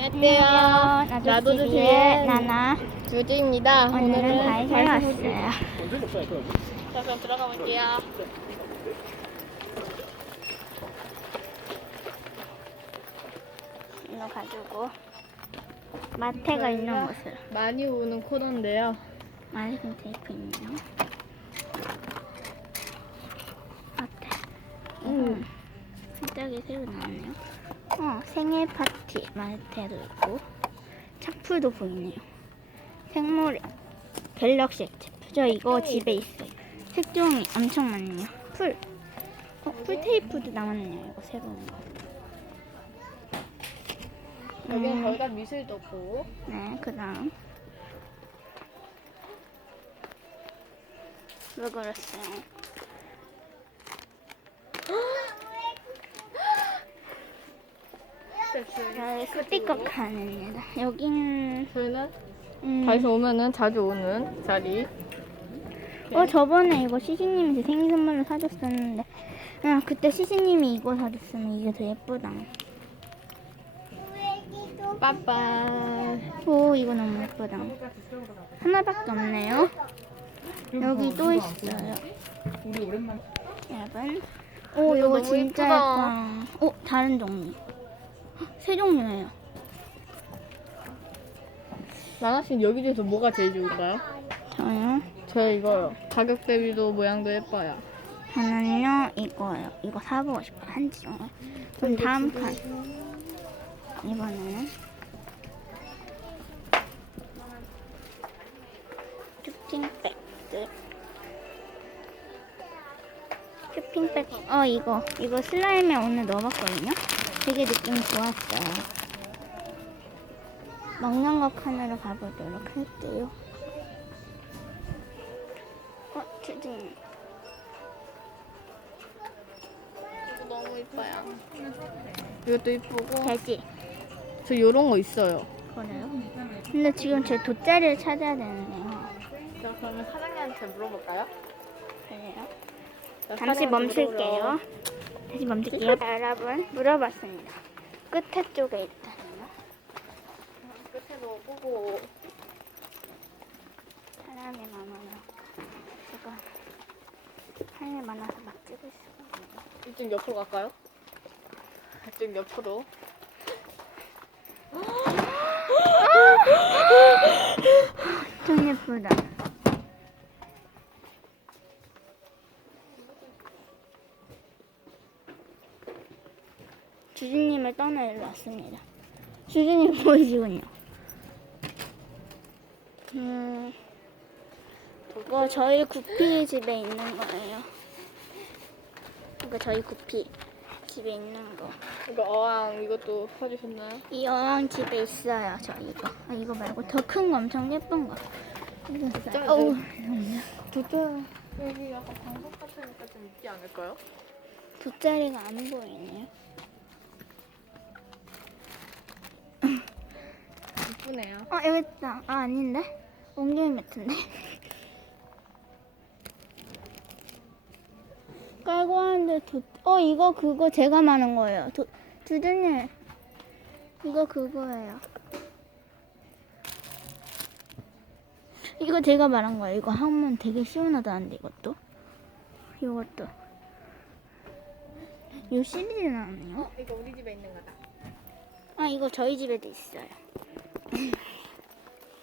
안녕하세요. 나도 주의 나나. 주지입니다. 오늘은 다이소에 왔어요. 자, 그럼 들어가 볼게요. 이거 가지고 마트가 있는 곳으로. 많이 오는 코너인데요. 마리콘 테이프 있네요. 마트. 갑자기 새로 나왔네요. 생일 파티 마트도 있고 착풀도 보이네요. 생모래 갤럭시 액티프. 저 이거 집에 있어요. 색종이 엄청 많네요. 풀 테이프도 나왔네요. 이거 새로운 거. 여기는 거기다 미술도 보고. 네, 그 다음. 왜 그랬어요? 스티커 칸입니다. 여기는 저희는 다이소 오면은 자주 오는 자리. 저번에 이거 시시님이 제 생일 선물로 사줬었는데 그때 시시님이 이거 사줬으면 이게 더 예쁘다. 빠빠. 오, 이거 너무 예쁘다. 하나밖에 없네요. 여기 또 있어요. 여러분. 오, 이거 너무 진짜 예쁘다. 예뻐. 다른 종류. 세 종류예요. 나나 씨는 여기 중에서 뭐가 제일 좋을까요? 저요? 저 이거요. 가격 대비도 모양도 예뻐요. 저는요, 이거요. 이거 사보고 싶어요. 한지용을. 그럼 다음 칸. 이번에는 쇼핑백들. 쇼핑백. 이거 슬라임에 오늘 넣어봤거든요. 되게 느낌 좋았어요. 먹는 거 칸으로 가보도록 할게요. 주진. 이거 너무 예뻐요. 이것도 예쁘고. 돼지. 저 요런 거 있어요. 그래요? 근데 지금 제 돗자리를 찾아야 되는데요. 자, 그러면 사장님한테 물어볼까요? 그래요? 자, 잠시 사장님한테 멈출게요. 물어보러. 다시 멈출게요. 여러분, 물어봤습니다. 끝에 쪽에 있다네요. 끝에도 보고. 사람이 많아요. 제가 할 일 많아서 막 찍을 수가 없네요. 이쪽 옆으로 갈까요? 이쪽 옆으로. 좀 예쁘다. 주진님을 떠나 일로 왔습니다. 주진님 보이시군요. 이거 저희 구피 집에 있는 거예요. 이거 저희 구피 집에 있는 거. 이거 어항 이것도 사주셨나요? 이 어항 집에 있어요. 저 이거. 이거 말고 더 큰 거 엄청 예쁜 거. 진짜? 어우, 좋다. 여기 약간 방석 같으니까 좀 있지 않을까요? 돗자리가 안 보이네요. 이쁘네요. 여기 있다. 아닌데? 옹경이 매트인데? 깔고 하는데 이거 그거 제가 말한 거예요. 두준님, 이거 그거예요. 이거 제가 말한 거예요. 이거 하면 되게 시원하다는데 이것도. 이것도. 이 시리즈 나왔네요. 이거 우리 집에 있는 거다. 이거 저희 집에도 있어요.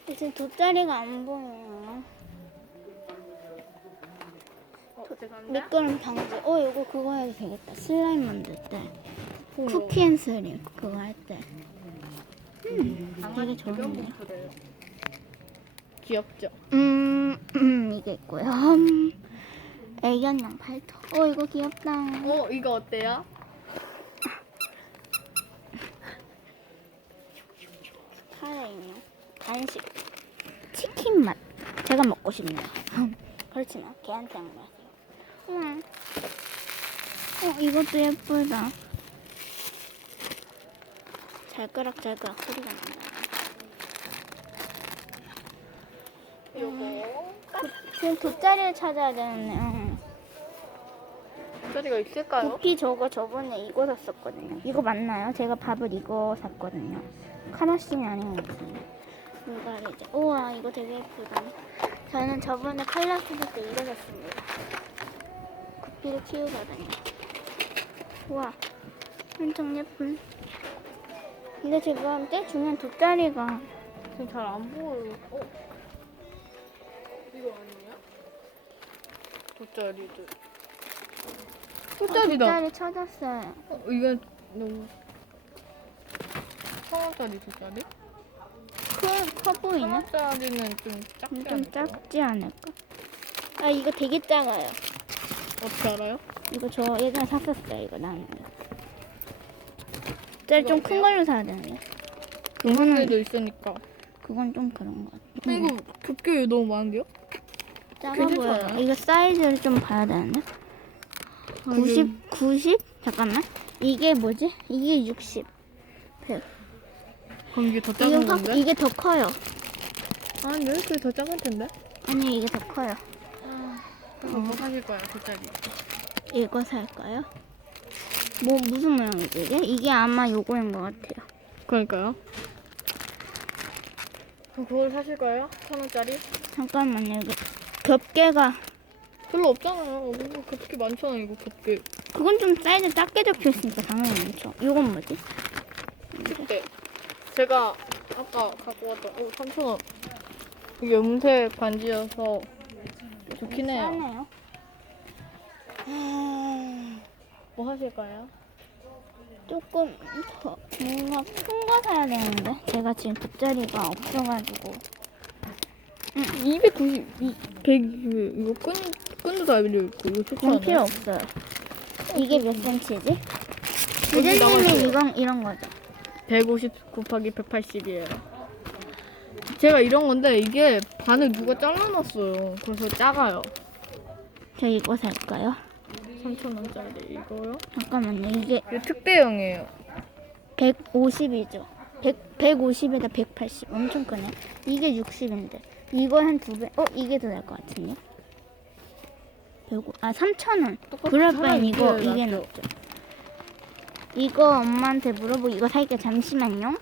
지금 돗자리가 안 보여요. 죄송합니다. 미끄럼 방지. 이거 그거 해도 되겠다. 슬라임 만들 때. 쿠키 앤 스림 그거 할 때. 되게 좋은데요. 귀엽죠? 이게 있고요. 애견용 팔토. 이거 귀엽다. 이거 어때요? 카레인요. 간식. 치킨 맛. 제가 먹고 싶네요. 그렇진 않아. 걔한테 한 거야. 이것도 예쁘다. 잘끄락잘끄락 소리가 난다. 요거. 지금 돗자리를 찾아야 되는데. 돗자리가 있을까요? 구피 저번에 이거 샀었거든요. 이거 맞나요? 제가 밥을 이거 샀거든요. 카라심이 아닌 것 같은데. 물갈이제. 우와, 이거 되게 예쁘다. 저는 저번에 칼라 샀을 때 이거 샀습니다. 구피를 키우거든요. 우와, 엄청 예쁜. 근데 지금 제일 중요한 돗자리가 지금 잘 안 보여요. 이거 아니야? 돗자리들. 돗자리다. 돗자리 찾았어요. 이건 너무 1,000원짜리 돗자리? 커 보이네? 1,000원짜리는 좀 작지 좀 않을까? 작지 않을까? 아, 이거 되게 작아요. 어떻게 알아요? 이거 저 예전에 샀었어요. 이거 나는. 짤 좀 큰 어때요? 걸로 사야 되는데. 금액도 있으니까. 그건 좀 그런 것 같아. 이거 겹겹이 너무 많은데요? 작아 괜찮잖아요? 보여요. 이거 사이즈를 좀 봐야 되는데. 90? 잠깐만. 이게 뭐지? 이게 60. 100. 그럼 이게 더 작은 건데? 이게 더 커요. 아니, 왜 그게 더 작은 텐데? 아니, 이게 더 커요. 그럼 뭐 사실 거야, 돗자리? 이거 살까요? 무슨 모양이지 이게? 이게 아마 요거인 것 같아요. 그러니까요. 그럼 그걸 사실 거예요? 1,000원짜리? 잠깐만요. 이거 겹개가 별로 없잖아요. 이거 겹게 많잖아, 이거 겹게. 그건 좀 사이즈 작게 적혀 있으니까 당연히 많죠. 이건 뭐지? 그때 제가 아까 갖고 왔던 3,000원. 이게 음색 반지여서 좋긴 해요. 싸네요. 뭐 하실까요? 조금 더 뭔가 큰 거 사야 되는데 제가 지금 돗자리가 없어가지고 290, 100, 이거 끈도 달려있고, 이거 좋지 그건 필요 않아요? 없어요. 이게 몇 센치지? 여기 나와있어요. 부재님은 이런 거죠. 150 곱하기 180이에요. 제가 이런 건데, 이게 반을 누가 잘라놨어요. 그래서 작아요. 저 이거 살까요? 3,000원짜리 이거요? 잠깐만요. 이게 이게 특대형이에요. 150이죠. 150에다 180 엄청 크네. 이게 60인데 이거 한 2배. 이게 더 날 것 같은데. 3,000원. 그럴 바엔 이게 낫죠. 이거 엄마한테 물어보고 이거 살게. 잠시만요.